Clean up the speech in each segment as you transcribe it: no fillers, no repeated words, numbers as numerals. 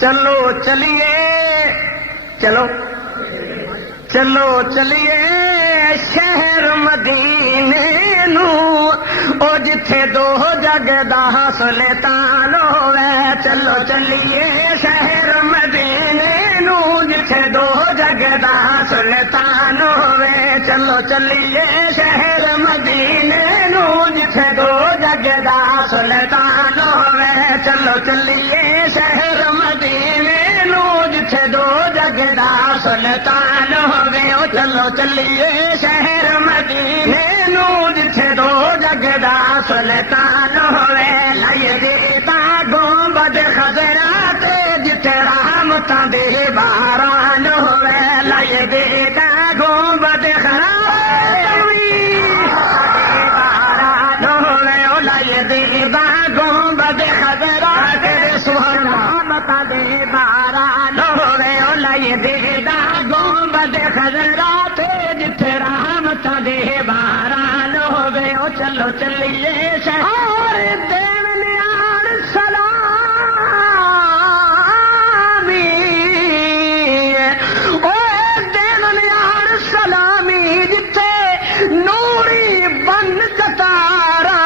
چلو چلیے چلو چلو چلیے شہر مدینے نو او جتھے دو جگ دا سلطان ہوے چلو چلیے شہر مدینے نو جتھے دو جگ دا سلطان ہوے چلو چلیے شہر مدینے نو جتھے دو جگ دا سلطان ہوے چلو چلیے شہر مدینے نو جتھے دو جگ دا سلطان ہوے او چلو چلیے شہر مدینے نو جتھے دو جگ دا سلطان ہوے لائے دیتا گنبد خضرا تے جتھے رحمتاں دے باران ہوے لائے دیتا گنبد خضرا گنبد خضرا تے سبحان رحمتاں دے باران ہوے او لائے دیتا گنبد خضرا تے جتھے رحمتاں دے باران ہوے او چلو چلیے شہر دین نیاڑ سلامی او دین نیاڑ سلامی جتھے نوری بن کتارا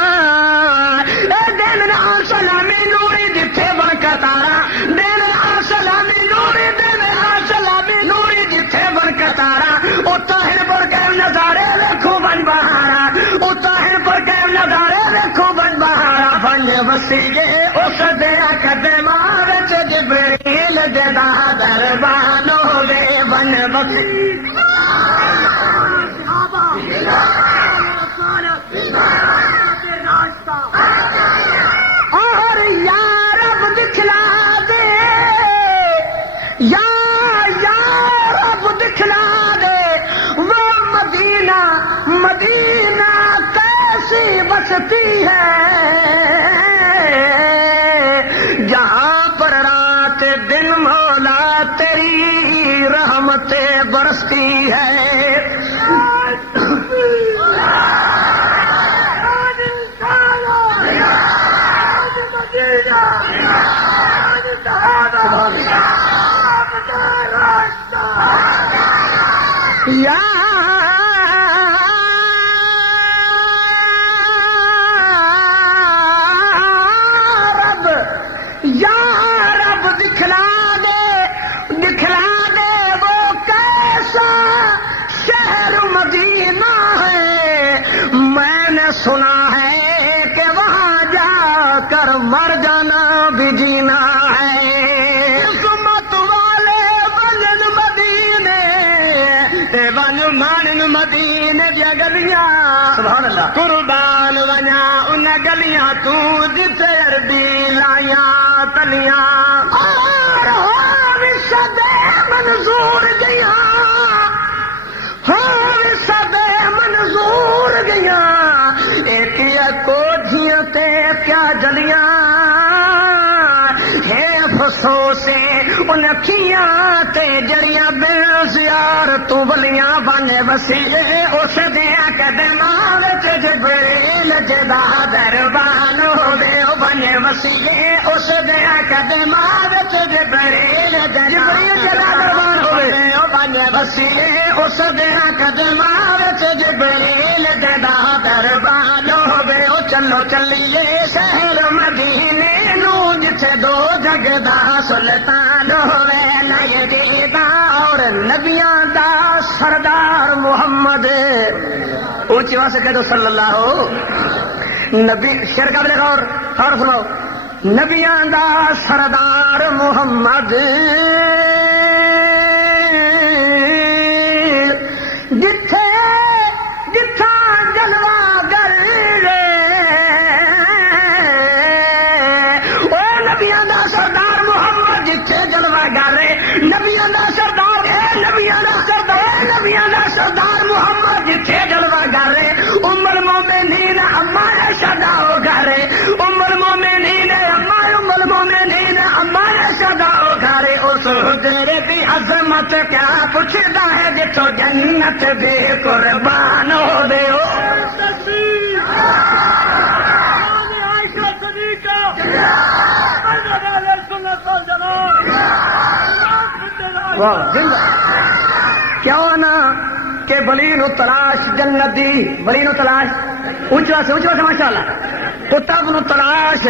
اے دین نیاڑ سلامی نوری جتھے بن کتارا دین نیاڑ سلامی نوری دین نیاڑ سلامی نوری جتھے بن کتارا او طاہر پر کے نظارے ویکھو بن بہارا او طاہر پر کے نظارے ویکھو بن بہارا بن وسیلے اس دیا قدماں وچ جبریل دے دا دربان ہوے بن وسیلے اور یا رب دکھلا دے یا رب دکھلا دے وہ مدینہ مدینہ کیسی بستی ہے جہاں پر رات دن مولا تیری رحمتیں برستی ہے یا رب دکھلا دے وہ کیسا شہر مدینہ ہے میں نے سنا ہے کہ وہاں جا کر مر جانا بھی جینا ہے قسمت والے بنن مدینے تے بن مانن مدینے دیا گلیاں سبحان اللہ قربان ونیا ان گلیاں تو جتے عربی لائیاں تلیاں اور صدے منظور گیاں صدے منظور گیاں ایک کوٹھیاں تے کیا جلیاں ہے افسوسے ان اکھیاں تے جڑیاں بے زیار تو ولیاں بنے وسیلے اس دیا قدماں وچ جبریل جدا دربان ہوے او بنے وسیلے اس دیا قدماں وچ جبریل جدا دربان ہوے او بنے وسیلے اس دیا قدماں وچ جبریل جدا دربان ہوے او چلو چلیے شہر مدینے نو جتھے دو جگ دا سلطان ہوے لائے دیتا اور نبیاں دا سردار محمد اونچی آواز سے کہہ دو صلی اللہ نبی شعر کا بلے غور سنو نبیاں دا سردار محمد جتھے جتھا جلوہ گر نبیاں دا سردار محمد جتھے جلوہ گر نبیاں دا سردار نبیاں دا سردار محمد جتھے جلوہ گر ام المومنین اما عائشہ او گھر ام المومنین اما عائشہ او گھر اس حجرے دی عظمت کیا پوچھدا ہے جتھوں جنت دے قربان ہو دے او عائشہ صدیقہ کیوں نہ کہ ولی نو تلاش جنت دی، ولی نو تلاش اونچا سے ماشاء اللہ، کتاب نو تلاش،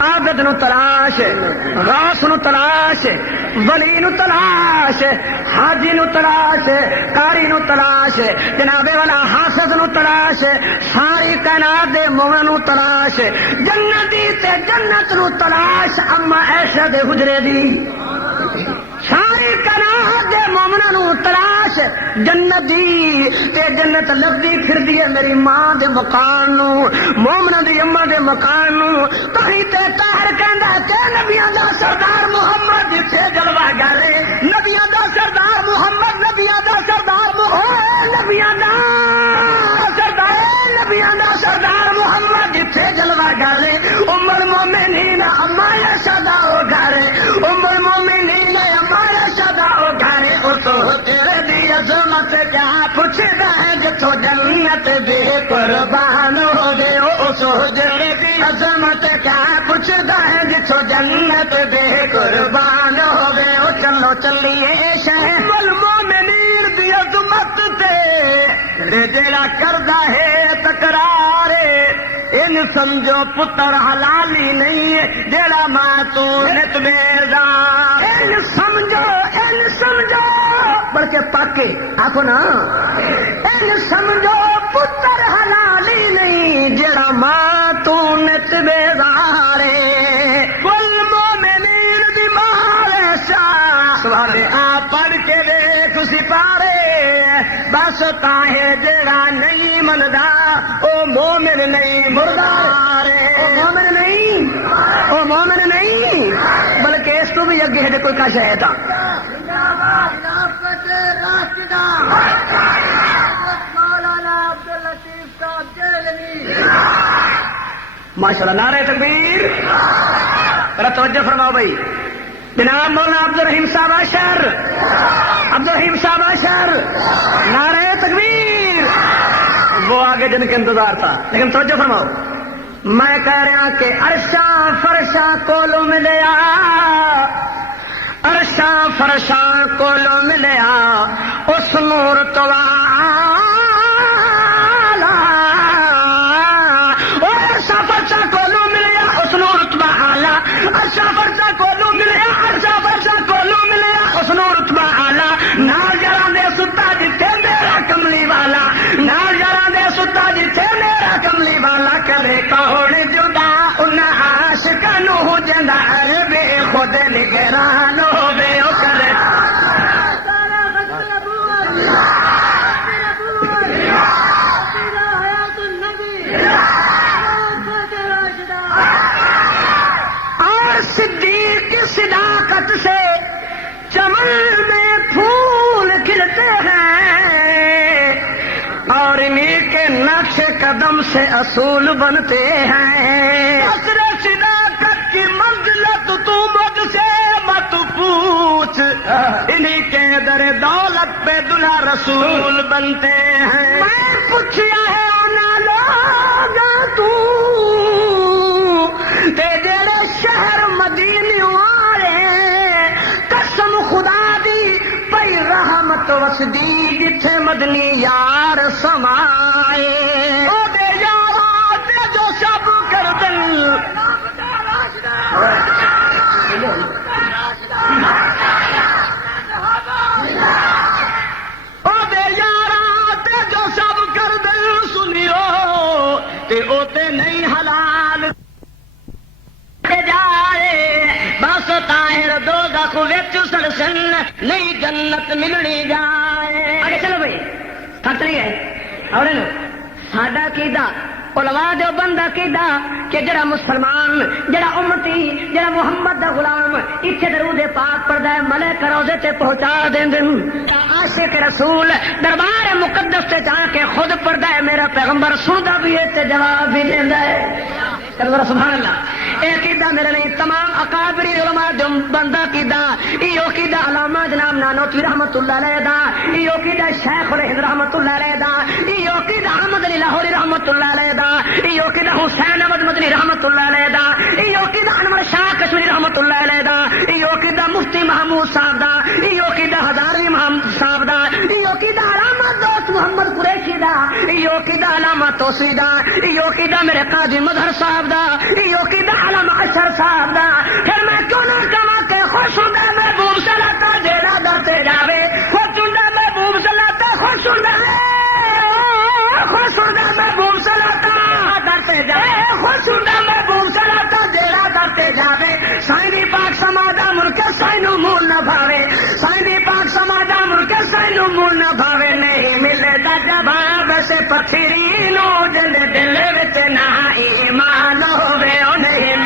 عابد نو تلاش، غوث نو تلاش، ولی نو تلاش، حاجی نو تلاش، قاری نو تلاش، جناب والا حافظ نو تلاش، ساری کائنات دے مومن نو تلاش، جنتی تے جنت نو تلاش، اما عائشہ دے حجرے دی، ساری کائنات دے مومناں نو تلاش جنت دی تے جنت لبدی پھردی ہے میری ماں دے مکان نو، مومناں دی اماں دے مکان نو، تہی تے طاہر کہندا کہ نبیاں دا سردار محمد جتھے جلوہ گرے، نبیاں دا سردار محمد، نبیاں دا سردار محمد، نبیاں دا سردار، نبیاں دا سردار محمد جتھے جلوہ گرے، ام المومنین اما عائشہ دا او گھر، ام المومنین اما عائشہ دا او گھر، اس تیرے دی عظمت کیا پوچھدا ہے جتھوں جنت بے قربان ہو گئے، اس حجرے دی عظمت کیا پوچھدا ہے جتھوں جنت بے قربان ہو گئے، چلو چلیے شہر المومنین دی عظمت تے جیڑا کردا ہے تکرار، ان سمجھو پتر حلالی نہیں ہے جیڑا ماں تو نت بیزار، ان سمجھو بلکہ پاکے آکو نا، ان سمجھو پتر حلالی نہیں جیڑا ماں تو نت بیزار، والمومنین دی مہارشا سبحان آپ پڑھ کے دیکھ سپارے، بس تاہے جیڑا نہیں مندا او مومن نہیں مردار، او مومن نہیں بلکہ اس تو بھی اگے ہے کوئی کش ہے تا ماشاء اللہ، نعرہ تکبیر، ذرا توجہ فرماؤ بھائی، جناب مولانا عبد الرحیم صاحب اشر، عبد الرحیم صاحب اشر، نعرہ تکبیر، وہ آگے جن کے انتظار تھا، لیکن توجہ فرماؤ، میں کہہ رہا کہ عرشاں فرشاں کولو ملیا، عرشاں فرشاں کولو ملیا، اس نور تو عرشاں فرشاں کولو ملیا، اس نور رتبہ اعلی، عرشاں فرشاں کولو ملیا، عرشاں فرشاں کولو ملیا، اس نور رتبہ اعلی، نال جڑاں دے ستا جتھے میرا کملی والا، نال جڑاں دے ستا جتھے میرا کملی والا، کرے کون جدا ان عاشقاں نو جندا بے خود نگران ہوے، او کرے اور صدیق کی صداقت سے چمن میں پھول کھلتے ہیں، اور انہیں کے نقش قدم سے اصول بنتے ہیں، اثر صداقت کی منزلت تو مجھ سے مت پوچھ، انہیں کے در دولت پہ دلہا رسول بنتے ہیں، میں پوچھیا ہے انہاں لوگاں تو تے جڑے شہر مدینے والے، قسم خدا دی پئی رحمت وسدی جتھے مدنی یار سمائے، او دے یاراں تے جو سب کر دل، او دے یاراں تے جو سب کر دل سنیو، تے او تے نہیں حلال جائے، بس طاہر دوزخ وچ سڑسن نہیں جنت ملنی جائے۔ آگے چلو بھائی، تھک نہیں ہے اور ساڈا عقیدہ علماء دیوبند عقیدہ کہ جڑا مسلمان، جڑا امتی، جڑا محمد دا غلام اتنے درود پاک پڑھدا ہے، ملائکہ روضے تے پہنچا دیندے، عاشق رسول دربار مقدس تے جا کے خود پڑھدا ہے، میرا پیغمبر سندا بھی ہے تے جواب بھی دیندا ہے، سبحان اللہ۔ اے عقیدہ میرے لیے تمام اکابری علماء دیوبند عقیدہ، یہ عقیدہ علامہ جناب نانوتوی رحمۃ اللہ علیہ دا، یہ عقیدہ شیخ الہند رحمۃ اللہ علیہ دا، یہ عقیدہ احمد علی لاہوری رحمۃ اللہ علیہ دا، یہ عقیدہ حسین احمد مدنی رحمۃ اللہ علیہ دا، یہ عقیدہ انور شاہ کشمیری رحمۃ اللہ علیہ دا، یہ عقیدہ مفتی محمود صاحب دا، یہ محمد قریشی دا، you قیدا Allama Tausi the, you قیدا میرے قاضی مظہر صاحب دا، یو قیدا علامہ اشر صاحب دا. پھر میں کیوں نہ کہاں کہ خوش ہوں محبوب صلاتا جیڑا درتے جاوے، خوش ہوں محبوب صلاتا، خوش ہوں خوش ہوں محبوب صلاتا درتے جاوے، خوش ہوں محبوب صلاتا جیڑا درتے جاوے. سائیں پاک سمادا ملک سائنو مول نہ بھاوے، سائیں پاک سمادا ملک سائنو مول نہ بھاوے. نہیں ملے دا جواب سے پتھری نو جن دل وچ نہ ایمان ہوے، او نہیں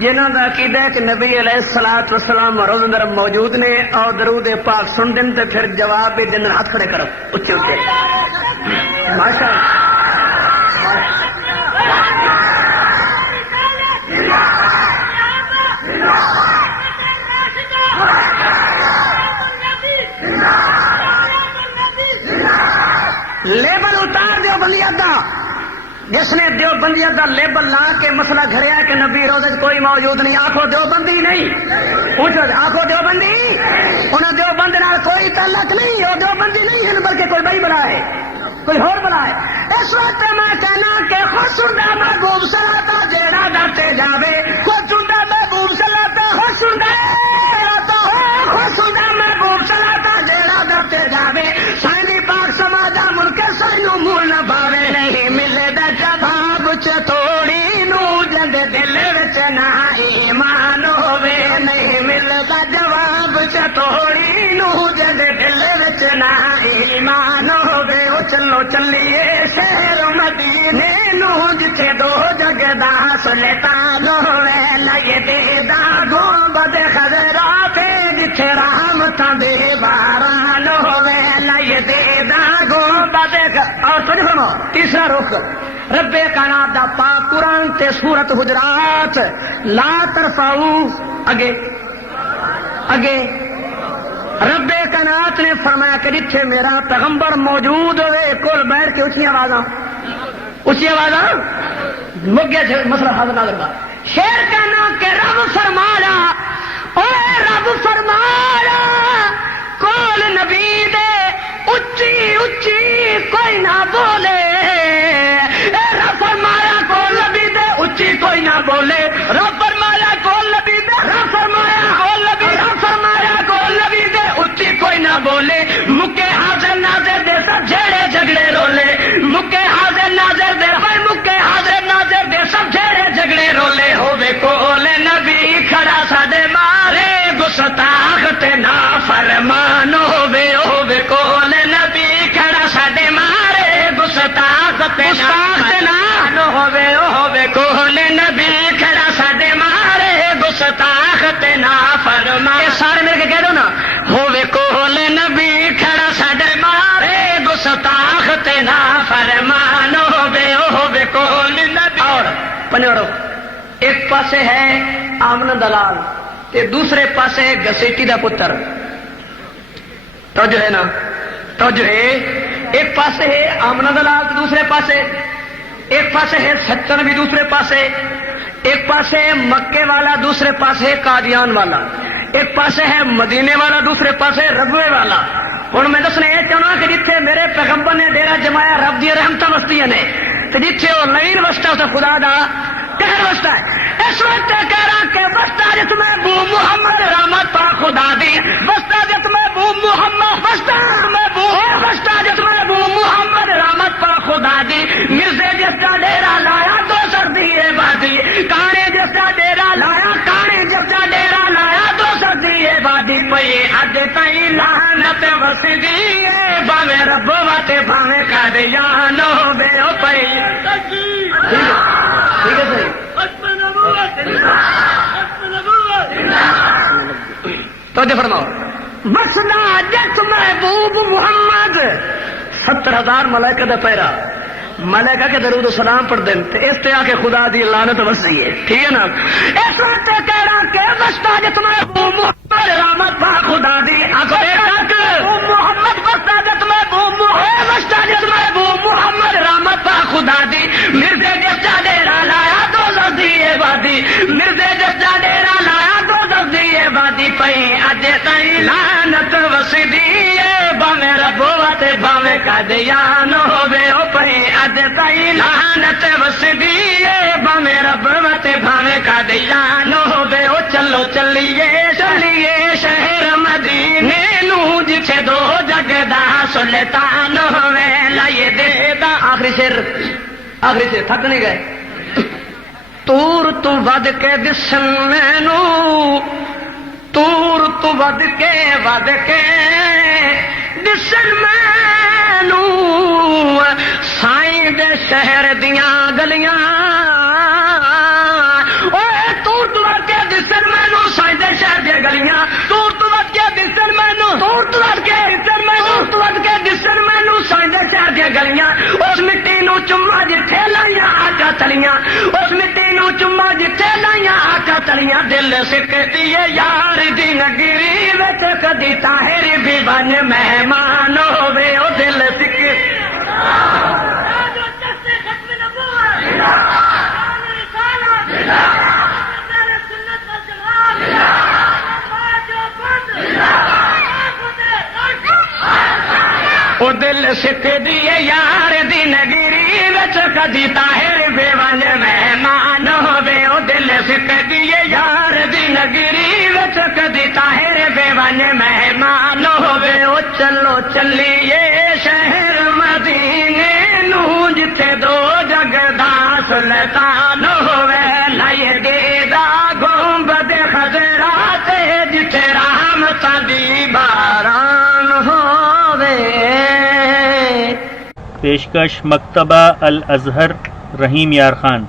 جنہاں دا عقیدہ ہے کہ نبی علیہ الصلوۃ والسلام روز اندر موجود نے اور درود پاک سن دین تے پھر جواب بھی دن ہاتھ کھڑے کرو اچھے اچھے ماشاء لیبل اتار دیو بندیت دا. جس نے دیوبندیت کا لیبل لا کے مسئلہ گھریا کہ نبی روزے کوئی موجود نہیں، آخو دیوبندی نہیں، پوچھو آخو دیوبندی، انہیں دیوبند نال کوئی تعلق نہیں، وہ دیوبندی نہیں ہے بلکہ کوئی بڑی بلا ہے، کوئی اور بلا ہے. اس وقت میں کہنا کہ خوش ہوندا محبوب صلاتا جیڑا درتے جاوے، خوش ہوندا محبوب صلاتا، خوش ہوندا خوش ہوندا محبوب صلاتا جیڑا درتے جاوے. سائیں پاک سماجا ملک سائنو مول نہ بھاوے، نہیں ملے دا جواب چتوڑی نو جند دل وچ نہ ایمان ہووے. نہیں ملدا جواب چتوڑی نو جند دل وچ نہ ایمان ہووے. او چلو چلیے شہر مدینے نو جتھے دو جگ دا سلطان ہووے. لگے دے دا گنبد خضرا تے جتھے رحمتاں دے باران ہووے. لگے دے دا گنبد اور سنو تیسرا رخ رب کائنات دا پاک قرآن تے سورت حجرات لا ترفعو اگے اگے رب کائنات نے فرمایا کہ جتھے میرا پیغمبر موجود ہوئے کول بیٹھ کے اچھی آوازاں مگے مسئلہ حاضر نہ لگا. شیر کہنا کہ رب فرمایا اے رب فرمایا کول نبی دے اچھی اچھی کوئی نہ بولے. رب فرمایا کول نبی دے اچھی کوئی نہ بولے. رب فرمایا کول نبی دے، رب فرمایا کول نبی، رب فرمایا کول نبی دے اچھی کوئی نہ بولے. مکے حاضر ناظر دے سب جھیڑے جھگڑے رولے. مکے حاضر ناظر دے بھائی مکے حاضر ناظر دے سب جھیڑے جھگڑے رولے. ہوے کول نبی کھڑا ساڈے مارے گستاخ تے نافرمان ہوے. ہوے کول نبی کھڑا ساڈے مارے گستاخ تے نافرمان ہوے. ہوے کول نبی کھڑا ساڈے مارے گستاخ تے نافرمان. سارے مل کے کہہ دو نا ہوے کول نبی کھڑا ساڈے مارے گستاخ تے نافرمان ہوے. ہوے کول نبی. اور پنیرو ایک پاسے ہے آمن دلال تے دوسرے پاسے ہے گسیٹی دا پتر. توجہ ہے نا توجہ ہے. ایک پاسے ہے آمن دلال دوسرے پاسے، ایک پاسے ہے سچن بھی دوسرے پاسے، ایک پاسے ہے مکے والا دوسرے پاسے ہے قادیان والا، ایک پاسے ہے مدینے والا دوسرے پاسے ربوے والا. ہوں میں دسنا یہ چاہنا کہ جتھے میرے پیغمبر نے ڈیرا جمایا رب دی رحمتاں وسطیاں نے تے جتھے وہ لین وسطا تے خدا دا کہر وسطا ہے. اس وقت کہہ رہا کہ وسطا جس میں بو محمد رحمت پا خدا دی، وسطا جس میں بو محمد وسطا جس میں بو محمد رحمت پا خدا دی. مرزے جس کا ڈیرا لایا دو سردی بادی، کانے جس کا ڈیرا لایا کانے جس کا ڈیرا لایا دو سردی بادی. پئی اج تائیں لعنت وسدی ہے باوے رب واتے باوے قادیان ہوے. او پئی ٹھیک ہے صحیح. توجہ فرماؤ. مسنا جس محبوب محمد 70,000 ملائکہ دا پیرا ملائکہ کے درود و سلام پڑھ دیں تے اس تے آ کے خدا دی لعنت وسی ہے. ٹھیک ہے نا. اس وقت کہہ رہا کہ مسنا جس محبوب محمد رحمت پا خدا دی محمد مسنا جس محبوب محمد رحمت تائی لعنت وسدی باویں رب تے باویں قادیان ہووے او پئی اج تائی لعنت وسدی باویں رب تے باویں قادیان ہووے او چلو چلیے چلیے شہر مدینے نو جتھے دو جگ دا سلطان ہووے لائے دے دا آخری شعر تھک نہیں گئے تور تو ود کے دسن مینو تور تو ود کے دسن مینو سائیں دے شہر دیاں گلیاں تور تو ود کے دسن مینو سائیں دے شہر دیاں گلیاں تور تو ود کے دسن مینو تور تو ود کے دسن مینو تو ود کے دسن مینو سائیں دے شہر دیاں گلیاں اس مٹی نو چما جتھے لائیاں آقا تلیاں اس مٹی نو چما جتھے لائیاں آقا تلیاں دل سکتی ہے یار دی نگری وچ کدی طاہر بھی بن مہمان ہووے او دل سکتی او دل سکتی ہے یار دی نگری وچ کدی طاہر بے ون مہمان ہووے او دل سکتی ہے یار دی نگری وچ کدی طاہر بے ون مہمان ہووے او چلو چلیے شہر مدینے نو جتھے دو جگ دا سلطان ہووے لائے دے دا گنبد خضرا تے جتھے رحمتاں دی باران ہووے پیشکش مکتبہ الازہر رحیم یار خان.